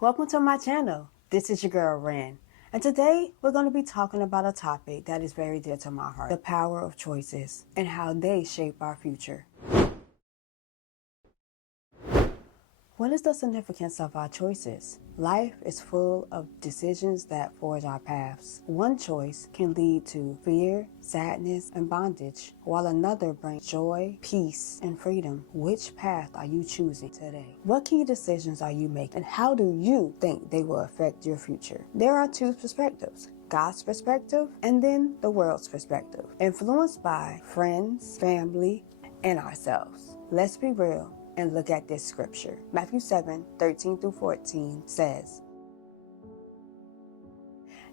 Welcome to my channel. This is your girl Ren. And today we're going to be talking about a topic that is very dear to my heart. The power of choices and how they shape our future. What is the significance of our choices? Life is full of decisions that forge our paths. One choice can lead to fear, sadness, and bondage, while another brings joy, peace, and freedom. Which path are you choosing today? What key decisions are you making, and how do you think they will affect your future? There are two perspectives. God's perspective and then the world's perspective, influenced by friends, family, and ourselves. Let's be real and look at this scripture. Matthew 7:13-14 says,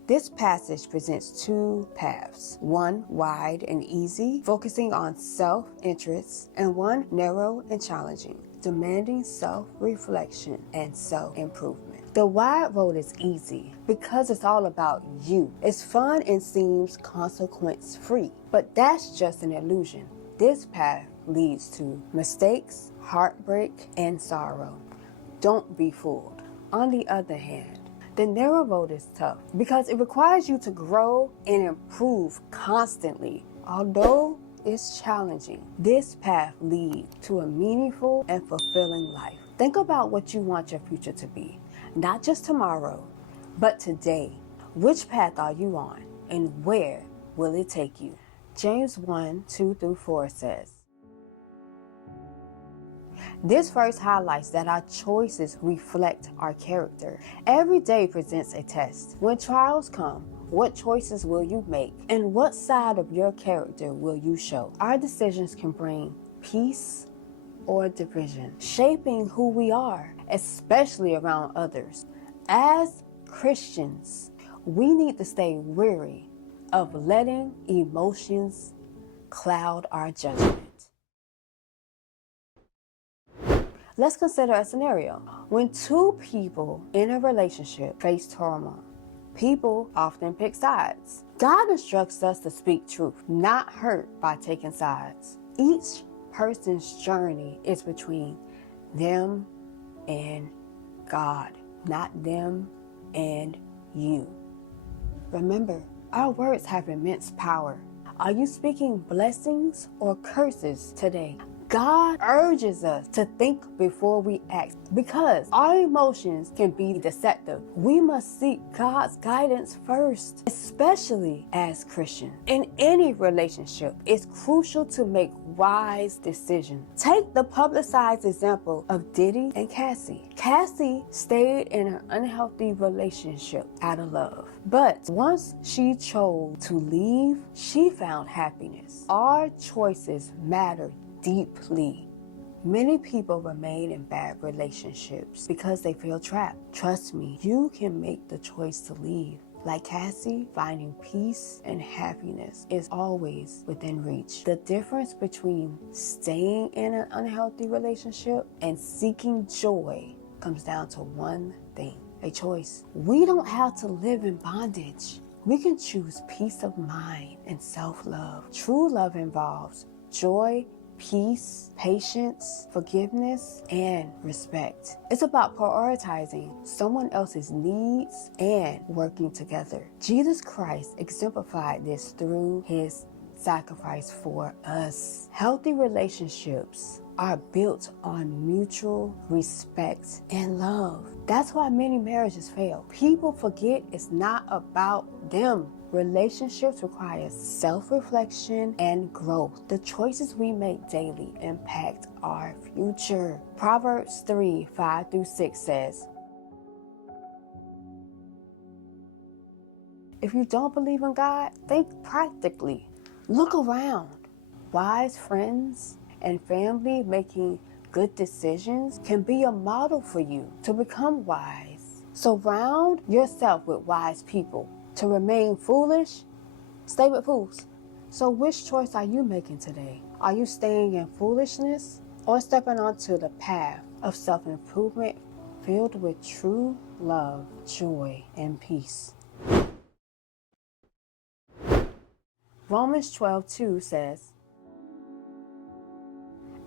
this passage presents two paths, one wide and easy, focusing on self-interest, and one narrow and challenging, demanding self-reflection and self-improvement. The wide road is easy because it's all about you. It's fun and seems consequence-free, but that's just an illusion. This path leads to mistakes, heartbreak, and sorrow. Don't be fooled. On the other hand, the narrow road is tough because it requires you to grow and improve constantly. Although it's challenging, this path leads to a meaningful and fulfilling life. Think about what you want your future to be, not just tomorrow, but today. Which path are you on, and where will it take you? James 1:2-4 says, this verse highlights that our choices reflect our character. Every day presents a test. When trials come, what choices will you make? And what side of your character will you show? Our decisions can bring peace or division, shaping who we are, especially around others. As Christians, we need to stay wary of letting emotions cloud our judgment. Let's consider a scenario. When two people in a relationship face turmoil, people often pick sides. God instructs us to speak truth, not hurt by taking sides. Each person's journey is between them and God, not them and you. Remember, our words have immense power. Are you speaking blessings or curses today? God urges us to think before we act because our emotions can be deceptive. We must seek God's guidance first, especially as Christians. In any relationship, it's crucial to make wise decisions. Take the publicized example of Diddy and Cassie. Cassie stayed in an unhealthy relationship out of love, but once she chose to leave, she found happiness. Our choices matter deeply. Many people remain in bad relationships because they feel trapped. Trust me, you can make the choice to leave. Like Cassie, finding peace and happiness is always within reach. The difference between staying in an unhealthy relationship and seeking joy comes down to one thing: a choice. We don't have to live in bondage. We can choose peace of mind and self-love. True love involves joy, peace, patience, forgiveness, and respect. It's about prioritizing someone else's needs and working together. Jesus Christ exemplified this through his sacrifice for us. Healthy relationships are built on mutual respect and love. That's why many marriages fail. People forget it's not about them. Relationships require self-reflection and growth. The choices we make daily impact our future. Proverbs 3:5-6 says, if you don't believe in God, think practically. Look around. Wise friends and family making good decisions can be a model for you to become wise. Surround yourself with wise people. To remain foolish, stay with fools. So which choice are you making today? Are you staying in foolishness or stepping onto the path of self-improvement filled with true love, joy, and peace? Romans 12:2 says,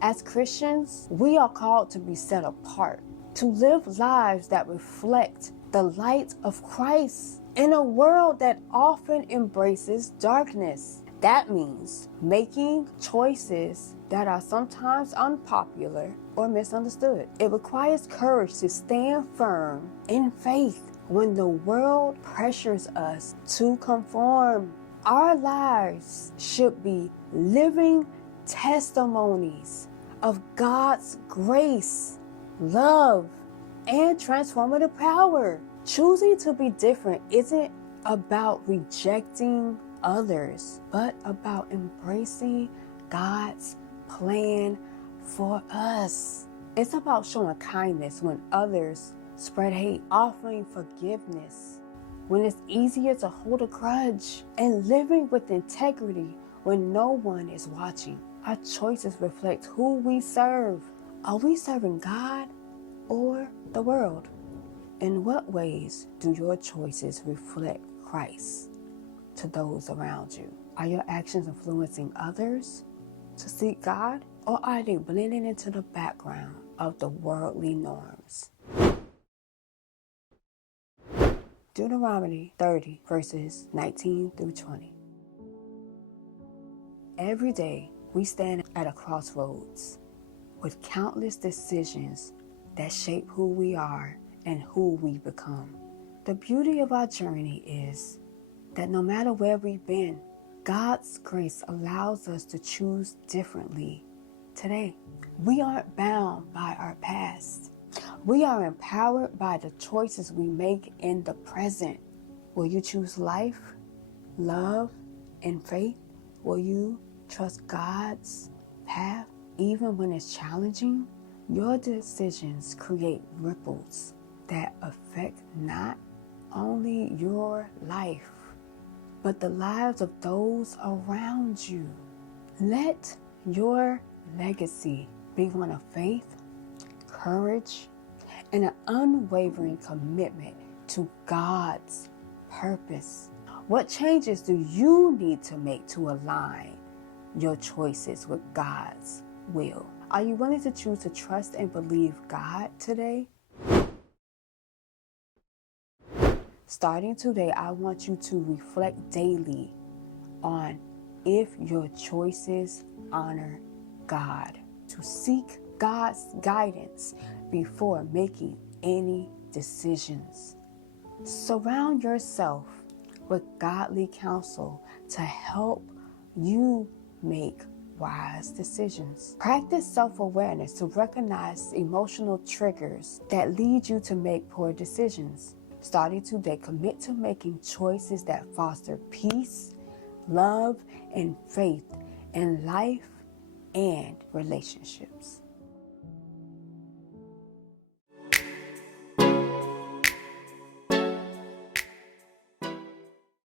as Christians, we are called to be set apart. to live lives that reflect the light of Christ in a world that often embraces darkness. That means making choices that are sometimes unpopular or misunderstood. It requires courage to stand firm in faith when the world pressures us to conform. Our lives should be living testimonies of God's grace, love, and transformative power. Choosing to be different isn't about rejecting others, but about embracing God's plan for us. It's about showing kindness when others spread hate, offering forgiveness when it's easier to hold a grudge, and living with integrity when no one is watching. Our choices reflect who we serve. Are we serving God or the world? In what ways do your choices reflect Christ to those around you? Are your actions influencing others to seek God, or are they blending into the background of the worldly norms? Deuteronomy 30, verses 19 through 20. Every day we stand at a crossroads with countless decisions that shape who we are and who we become. The beauty of our journey is that no matter where we've been, God's grace allows us to choose differently today. We aren't bound by our past. We are empowered by the choices we make in the present. Will you choose life, love, and faith? Will you trust God's path even when it's challenging? Your decisions create ripples that affect not only your life, but the lives of those around you. Let your legacy be one of faith, courage, and an unwavering commitment to God's purpose. What changes do you need to make to align your choices with God's will? Are you willing to choose to trust and believe God today? Starting today, I want you to reflect daily on if your choices honor God, to seek God's guidance before making any decisions. Surround yourself with godly counsel to help you make wise decisions. Practice self-awareness to recognize emotional triggers that lead you to make poor decisions. Starting today, commit to making choices that foster peace, love, and faith in life and relationships.